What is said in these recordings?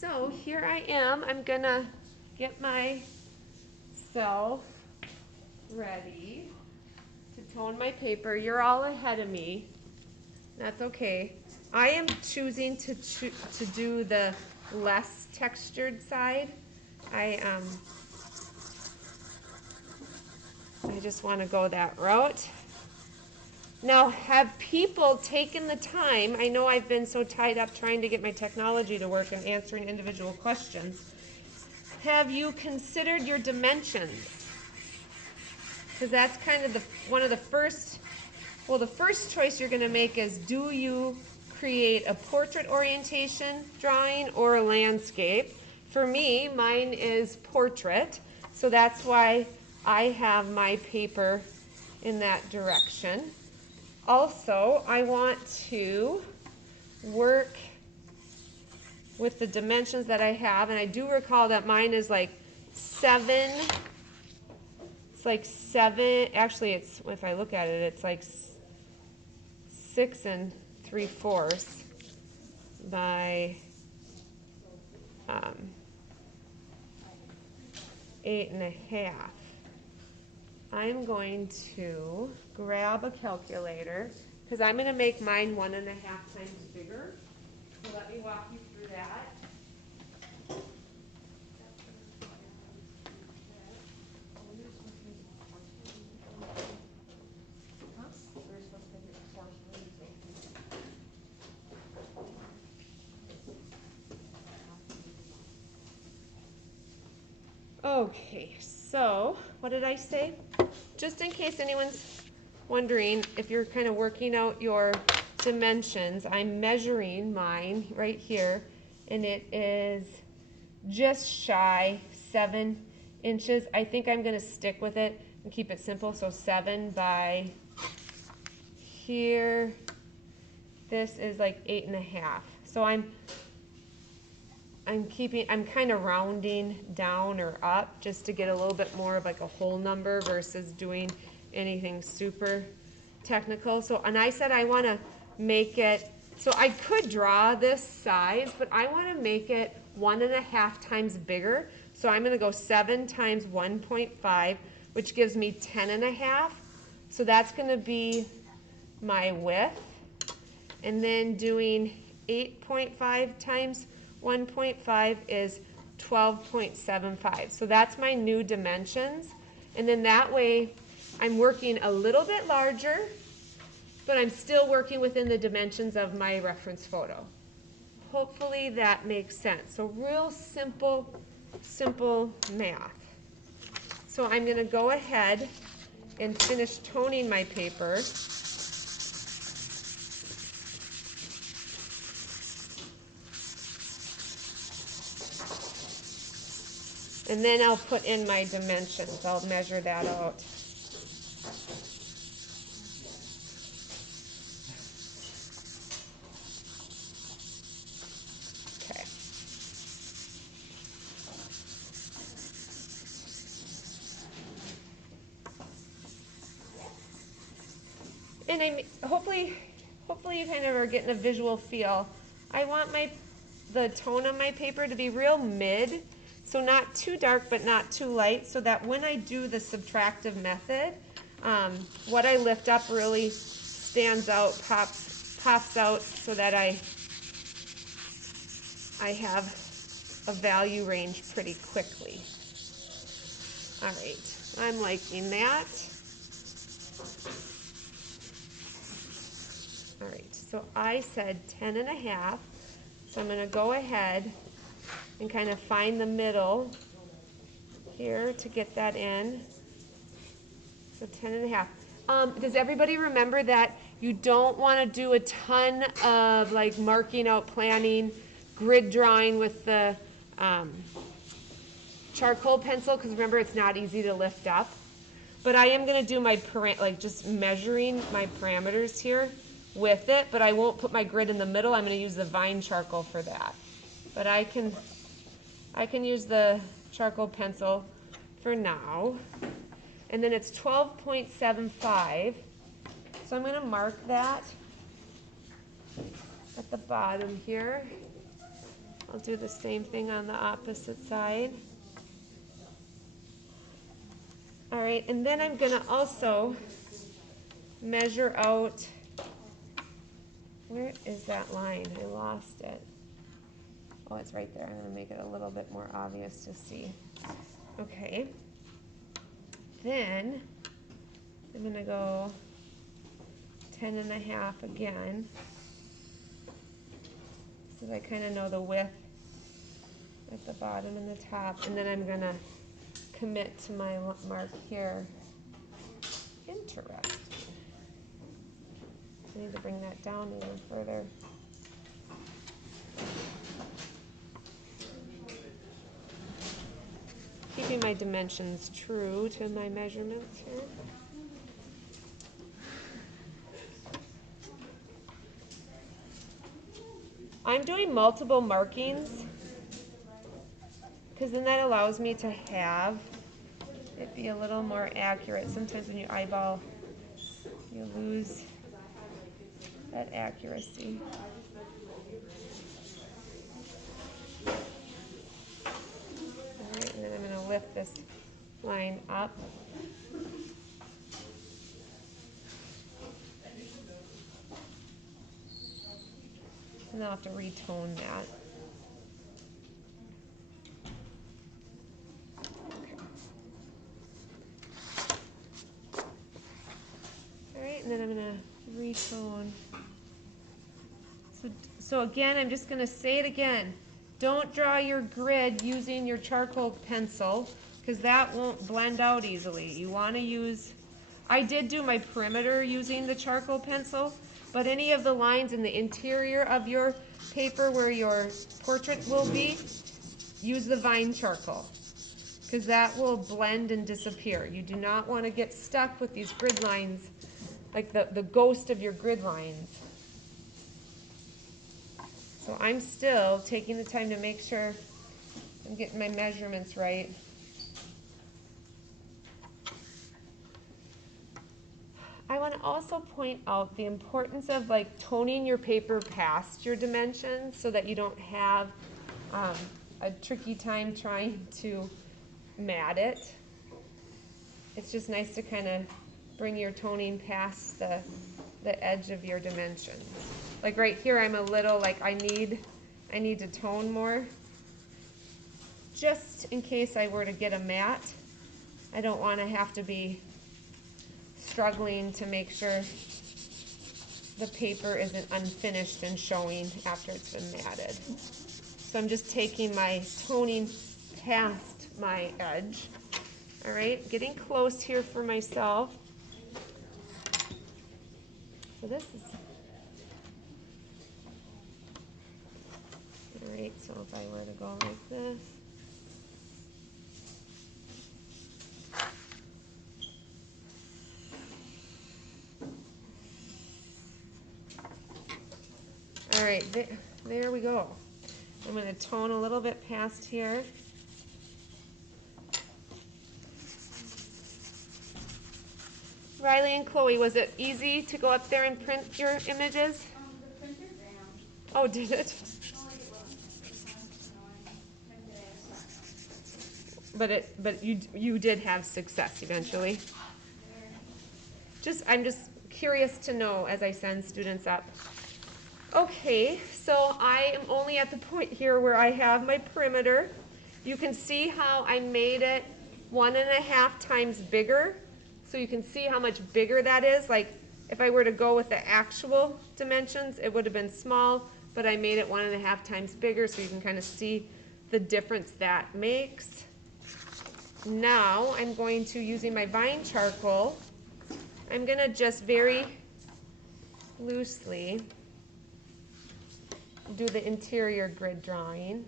So here I am. I'm gonna get myself ready to tone my paper. You're all ahead of me. That's okay. I am choosing to do the less textured side. I just want to go that route. Now, have people taken the time? I know I've been so tied up trying to get my technology to work and answering individual questions. Have you considered your dimensions? Because that's kind of one of the first, well, the first choice you're going to make is, do you create a portrait orientation drawing or a landscape? For me, mine is portrait, so that's why I have my paper in that direction. Also, I want to work with the dimensions that I have, and I do recall that mine is like 7. It's like 7. Actually, it's, if I look at it, it's like 6 3/4 by 8 1/2. I'm going to grab a calculator because I'm going to make mine 1 1/2 times bigger. So let me walk you through that. Okay, so what did I say? Just in case anyone's wondering, if you're kind of working out your dimensions, I'm measuring mine right here, and it is just shy 7 inches. I think I'm going to stick with it and keep it simple. So 7 by here. This is like 8 1/2. So I'm kind of rounding down or up just to get a little bit more of like a whole number versus doing anything super technical. So, and I said I want to make it, so I could draw this size, but I want to make it 1 1/2 times bigger. So I'm going to go 7 times 1.5, which gives me 10 1/2. So that's going to be my width. And then doing 8.5 times 1.5 is 12.75. So that's my new dimensions. And then that way I'm working a little bit larger, but I'm still working within the dimensions of my reference photo. Hopefully that makes sense. So real simple math. So I'm going to go ahead and finish toning my paper. And then I'll put in my dimensions. I'll measure that out. Okay. And hopefully you kind of are getting a visual feel. I want the tone of my paper to be real mid, so not too dark but not too light, so that when I do the subtractive method, what I lift up really stands out, pops out, so that I have a value range pretty quickly. All right, I'm liking that. All right, so I said 10 1/2, so I'm going to go ahead and kind of find the middle here to get that in. So 10 1/2. Does everybody remember that you don't want to do a ton of like marking out, planning, grid drawing with the charcoal pencil, because remember it's not easy to lift up. But I am going to do my just measuring my parameters here with it, but I won't put my grid in the middle. I'm going to use the vine charcoal for that. But I can use the charcoal pencil for now. And then it's 12.75. So I'm going to mark that at the bottom here. I'll do the same thing on the opposite side. All right, and then I'm gonna also measure out, where is that line? I lost it. Oh, it's right there. I'm gonna make it a little bit more obvious to see. Okay. Then I'm gonna go 10.5 again, so that I kind of know the width at the bottom and the top, and then I'm gonna commit to my mark here. Interesting. I need to bring that down even further. Keeping my dimensions true to my measurements here. I'm doing multiple markings because then that allows me to have it be a little more accurate. Sometimes when you eyeball, you lose that accuracy. All right, and then I'm going to lift this line up. And I'll have to retone that. All right, and then I'm going to retone. So again, I'm just going to say it again. Don't draw your grid using your charcoal pencil because that won't blend out easily. You want to use, I did do my perimeter using the charcoal pencil, but any of the lines in the interior of your paper where your portrait will be, use the vine charcoal because that will blend and disappear. You do not want to get stuck with these grid lines, like the ghost of your grid lines. So I'm still taking the time to make sure I'm getting my measurements right. I want to also point out the importance of like toning your paper past your dimensions so that you don't have a tricky time trying to mat it. It's just nice to kind of bring your toning past the edge of your dimensions. Like right here, I'm a little like I need to tone more. Just in case I were to get a mat, I don't want to have to be struggling to make sure the paper isn't unfinished and showing after it's been matted. So I'm just taking my toning past my edge. All right, getting close here for myself. So this is, all right, so if I were to go like this. All right, there we go. I'm going to tone a little bit past here. Riley and Chloe, was it easy to go up there and print your images? The printer down. Oh, did it? But you did have success eventually. I'm just curious to know as I send students up. Okay, so I am only at the point here where I have my perimeter. You can see how I made it 1.5 times bigger. So you can see how much bigger that is. Like if I were to go with the actual dimensions, it would have been small, but I made it 1.5 times bigger so you can kind of see the difference that makes. Now I'm going to, using my vine charcoal, I'm going to just very loosely do the interior grid drawing.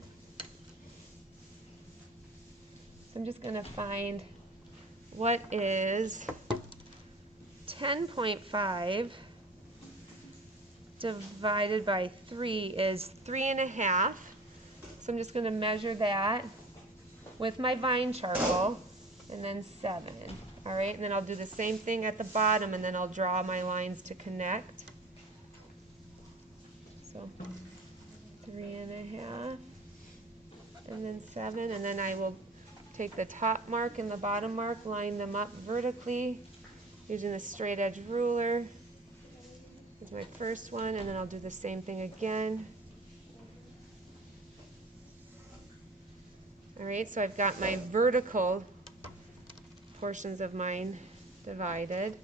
So I'm just going to find what is 10.5 divided by 3 is 3.5. So I'm just going to measure that with my vine charcoal, and then 7. All right, and then I'll do the same thing at the bottom, and then I'll draw my lines to connect. So 3.5. and then 7, and then I will take the top mark and the bottom mark, line them up vertically using the straight edge ruler. Here's my first one, and then I'll do the same thing again. All right, so I've got my vertical portions of mine divided,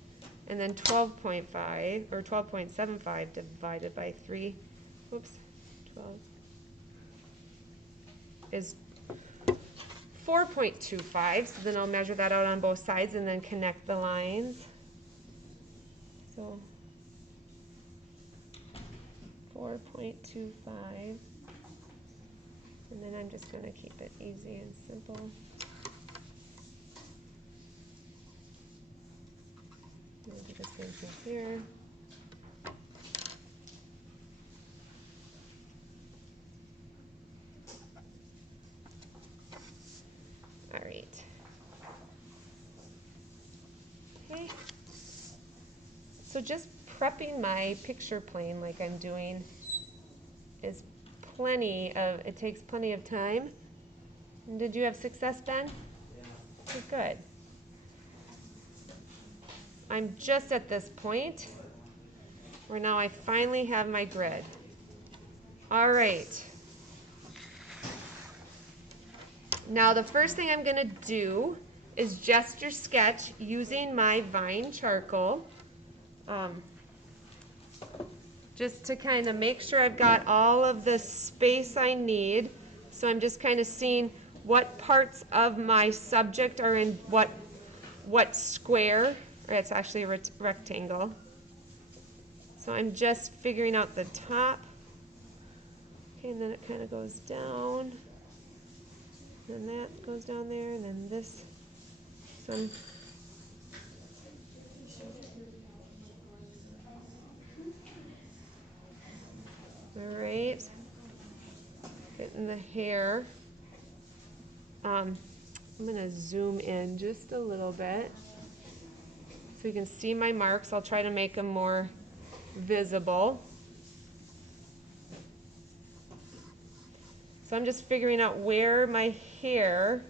and then 12.5 or 12.75 divided by 3, whoops, 12 is 4.25, so then I'll measure that out on both sides and then connect the lines. So 4.25, and then I'm just going to keep it easy and simple. I'll do the same thing here. All right. Okay. So just prepping my picture plane like I'm doing is it takes plenty of time. And did you have success, Ben? Yeah. Okay, good. I'm just at this point where now I finally have my grid. All right. Now the first thing I'm going to do is gesture sketch using my Vine charcoal. Just to kind of make sure I've got all of the space I need. So I'm just kind of seeing what parts of my subject are in what square, or it's actually a rectangle. So I'm just figuring out the top. Okay, and then it kind of goes down. And that goes down there, and then this. So all right, getting the hair. I'm going to zoom in just a little bit so you can see my marks. I'll try to make them more visible. So I'm just figuring out where my hair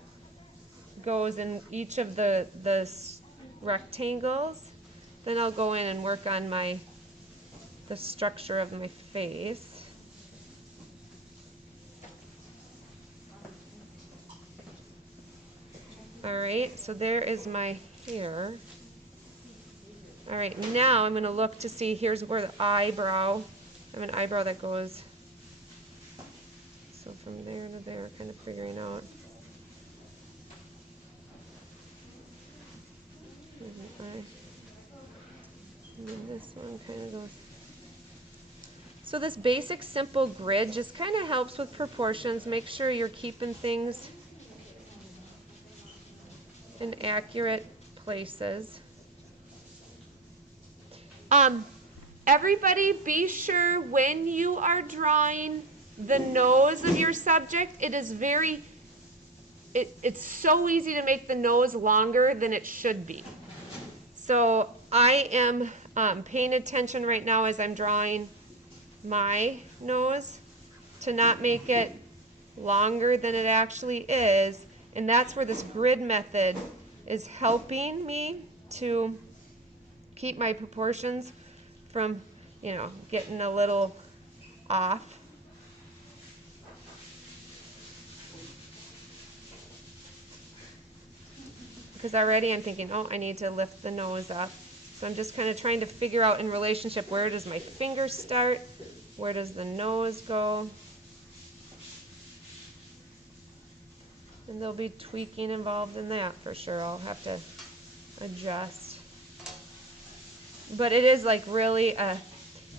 goes in each of the rectangles. Then I'll go in and work on the structure of my face. All right, so there is my hair. All right, now I'm going to look to see, here's where the eyebrow, I have an eyebrow that goes, so from there to there, kind of figuring out. There's an eye. And then this one kind of goes. So this basic simple grid just kind of helps with proportions. Make sure you're keeping things in accurate places. Everybody be sure when you are drawing the nose of your subject, it's so easy to make the nose longer than it should be. So I am paying attention right now as I'm drawing my nose to not make it longer than it actually is, and that's where this grid method is helping me to keep my proportions from, getting a little off. Because already I'm thinking, oh, I need to lift the nose up. So I'm just kind of trying to figure out in relationship, where does my finger start? Where does the nose go? And there'll be tweaking involved in that for sure. I'll have to adjust. But it is like really a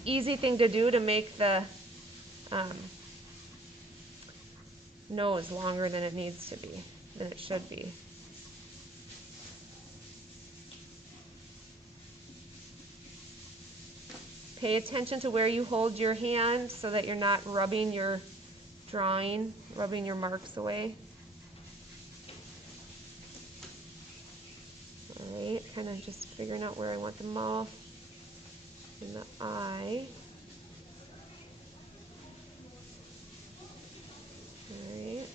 easy thing to do to make the nose longer than it needs to be, than it should be. Pay attention to where you hold your hand so that you're not rubbing your drawing, rubbing your marks away. All right, kind of just figuring out where I want the mouth and the eye. All right.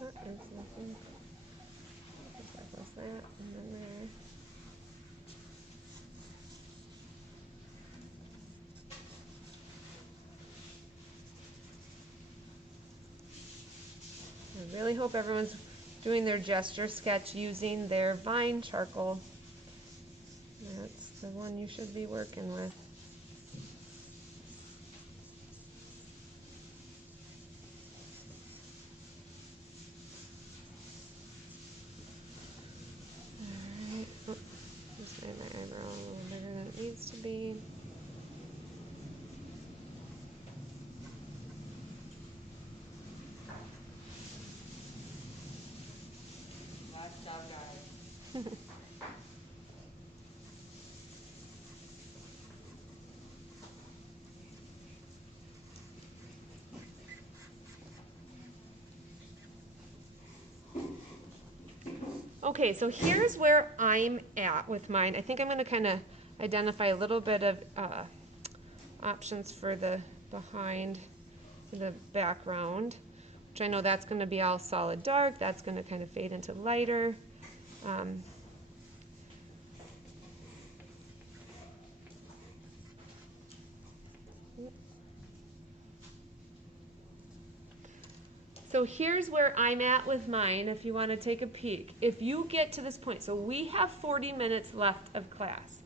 That is nothing. That was that, and then there. I really hope everyone's doing their gesture sketch using their Vine charcoal. That's the one you should be working with. Alright, oops, just made my eyebrow a little bigger than it needs to be. Nice job, guys. Okay, so here's where I'm at with mine. I think I'm going to kind of identify a little bit of options for the behind, the background, which I know that's going to be all solid dark. That's going to kind of fade into lighter. So here's where I'm at with mine if you want to take a peek. If you get to this point, so we have 40 minutes left of class.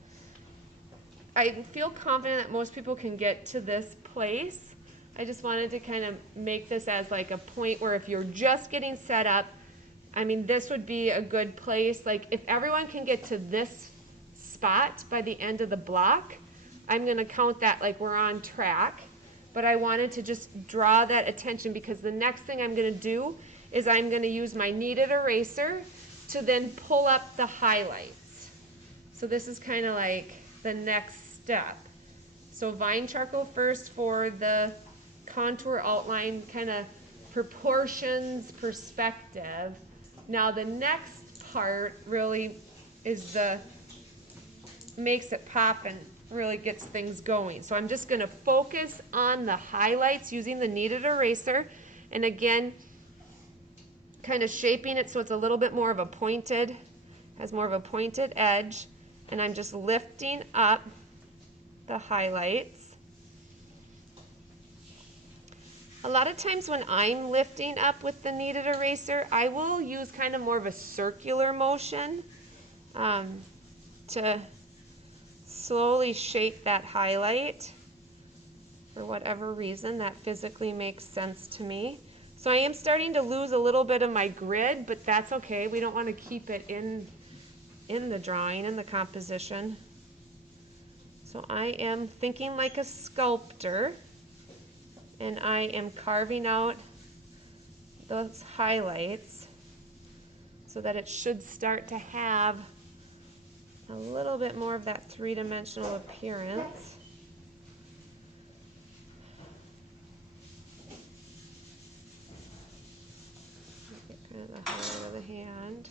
I feel confident that most people can get to this place. I just wanted to kind of make this as like a point where if you're just getting set up, I mean, this would be a good place. Like if everyone can get to this spot by the end of the block, I'm going to count that like we're on track. But I wanted to just draw that attention because the next thing I'm going to do is I'm going to use my kneaded eraser to then pull up the highlights. So this is kind of like the next step. So Vine charcoal first for the contour outline, kind of proportions, perspective. Now the next part really is makes it pop and really gets things going. So I'm just going to focus on the highlights using the kneaded eraser, and again kind of shaping it so it's a little bit more of a pointed, has more of a pointed edge, and I'm just lifting up the highlights. A lot of times when I'm lifting up with the kneaded eraser, I will use kind of more of a circular motion to slowly shape that highlight for whatever reason that physically makes sense to me. So I am starting to lose a little bit of my grid, but that's okay. We don't want to keep it in the drawing, in the composition. So I am thinking like a sculptor, and I am carving out those highlights so that it should start to have a little bit more of that three-dimensional appearance. Get kind of the highlight of the hand.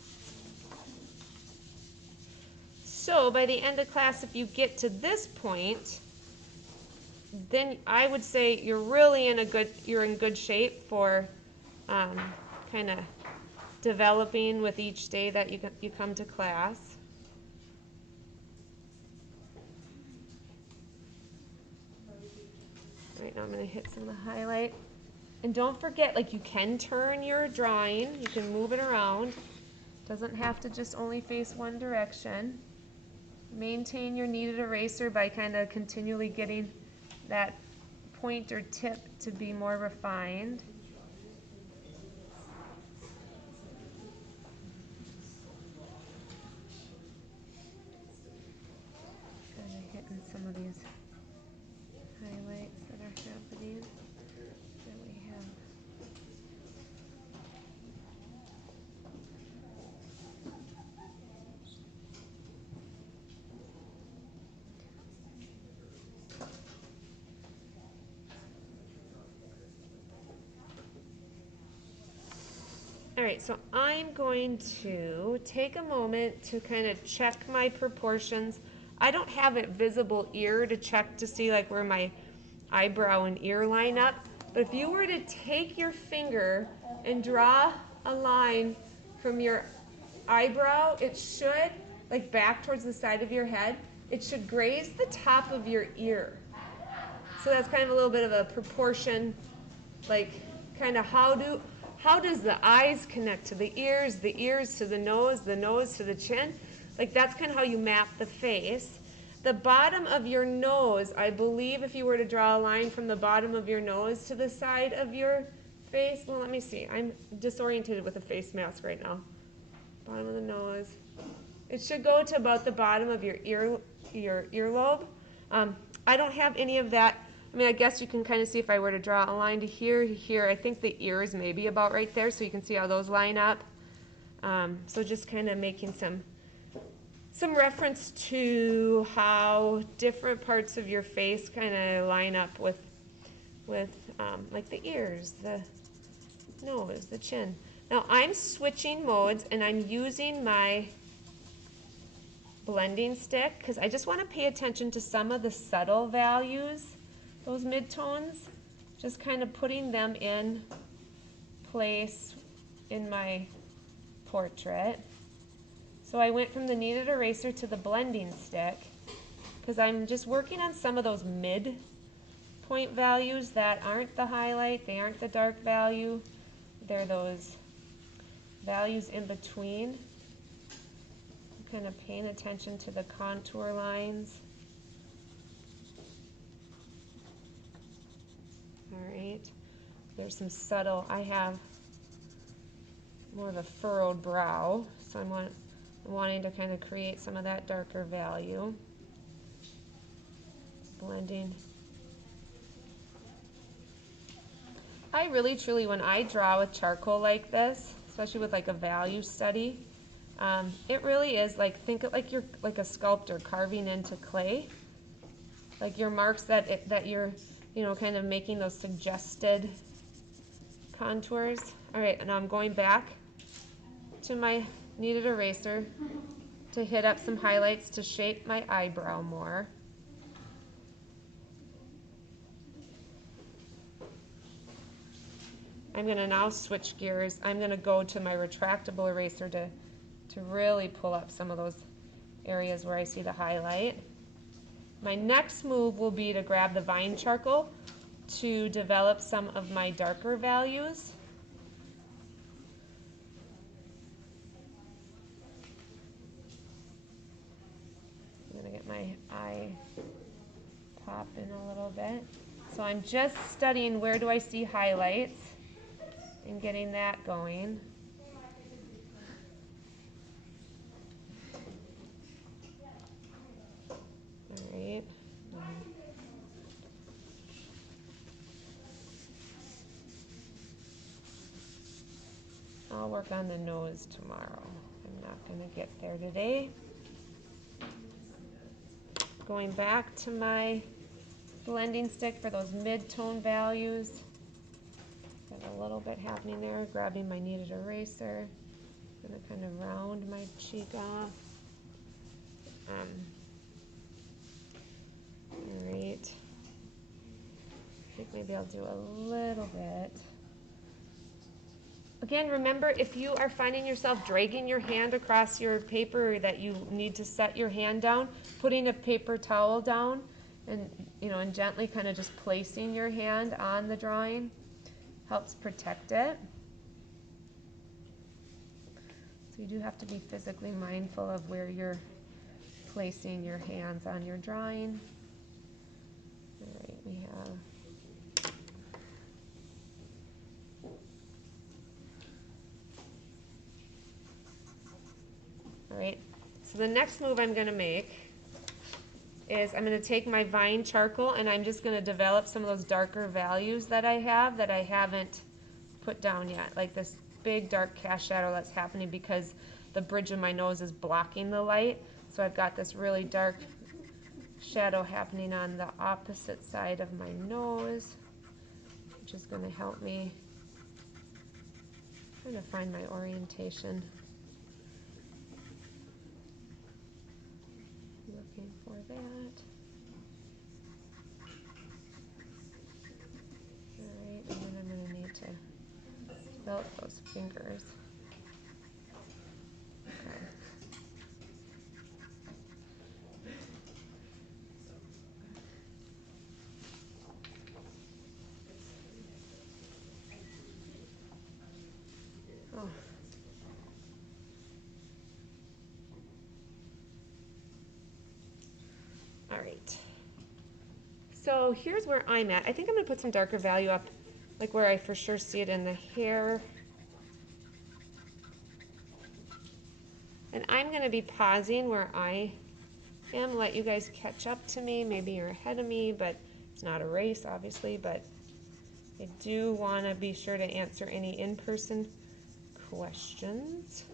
So by the end of class, if you get to this point, then I would say you're really in good shape for kind of developing with each day that you come to class. Right now I'm going to hit some of the highlight. And don't forget, like, you can turn your drawing. You can move it around. Doesn't have to just only face one direction. Maintain your kneaded eraser by kind of continually getting that point or tip to be more refined. Kind of hitting some of these highlights that are happening. There we have. All right, so I'm going to take a moment to kind of check my proportions. I don't have it visible ear to check to see like where my eyebrow and ear line up, but if you were to take your finger and draw a line from your eyebrow, it should, like back towards the side of your head, it should graze the top of your ear. So that's kind of a little bit of a proportion, like kind of how does the eyes connect to the ears to the nose to the chin? Like that's kind of how you map the face. The bottom of your nose, I believe if you were to draw a line from the bottom of your nose to the side of your face, well, let me see. I'm disoriented with a face mask right now. Bottom of the nose. It should go to about the bottom of your earlobe. I don't have any of that. I mean, I guess you can kind of see if I were to draw a line to here. I think the ears may be about right there, so you can see how those line up. So just kind of making some reference to how different parts of your face kind of line up with like the ears, the nose, the chin. Now I'm switching modes and I'm using my blending stick because I just want to pay attention to some of the subtle values, those midtones, just kind of putting them in place in my portrait. So I went from the kneaded eraser to the blending stick because I'm just working on some of those mid point values that aren't the highlight, they aren't the dark value, they're those values in between. I'm kind of paying attention to the contour lines. All right, there's some subtle, I have more of a furrowed brow, so I'm wanting to kind of create some of that darker value. Blending. I really truly, when I draw with charcoal like this, especially with like a value study, it really is like, think of like you're like a sculptor carving into clay. Like your marks that you're, you know, kind of making those suggested contours. All right, and now I'm going back to my kneaded eraser to hit up some highlights to shape my eyebrow more. I'm going to now switch gears. I'm going to go to my retractable eraser to really pull up some of those areas where I see the highlight. My next move will be to grab the vine charcoal to develop some of my darker values. I'm going to get my eye pop in a little bit. So I'm just studying where do I see highlights and getting that going. All right. I'll work on the nose tomorrow. I'm not going to get there today. Going back to my blending stick for those mid-tone values. Got a little bit happening there. Grabbing my kneaded eraser. Going to kind of round my cheek off. All right. I think maybe I'll do a little bit. Again, remember, if you are finding yourself dragging your hand across your paper that you need to set your hand down, putting a paper towel down and, you know, and gently kind of just placing your hand on the drawing helps protect it. So you do have to be physically mindful of where you're placing your hands on your drawing. All right, we have all right, so the next move I'm going to make is I'm going to take my vine charcoal and I'm just going to develop some of those darker values that I haven't put down yet, like this big dark cast shadow that's happening because the bridge of my nose is blocking the light. So I've got this really dark shadow happening on the opposite side of my nose, which is going to help me kind of find my orientation. Looking for that. All right, and then I'm going to need to develop those fingers. Okay. Oh. All right. So here's where I'm at. I think I'm gonna put some darker value up, like where I for sure see it in the hair. And I'm gonna be pausing where I am, let you guys catch up to me. Maybe you're ahead of me, but it's not a race, obviously, but I do wanna be sure to answer any in-person questions.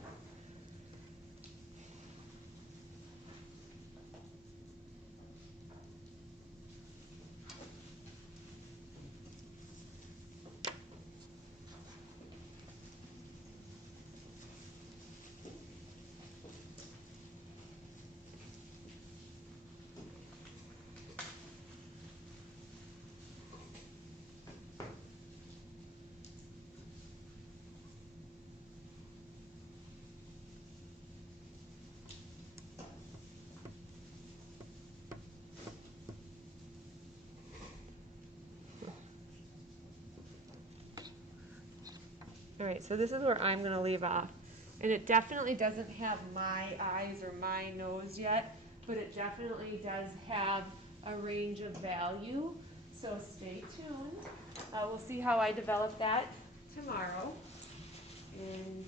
All right, so this is where I'm gonna leave off. And it definitely doesn't have my eyes or my nose yet, but it definitely does have a range of value. So stay tuned. We'll see how I develop that tomorrow. And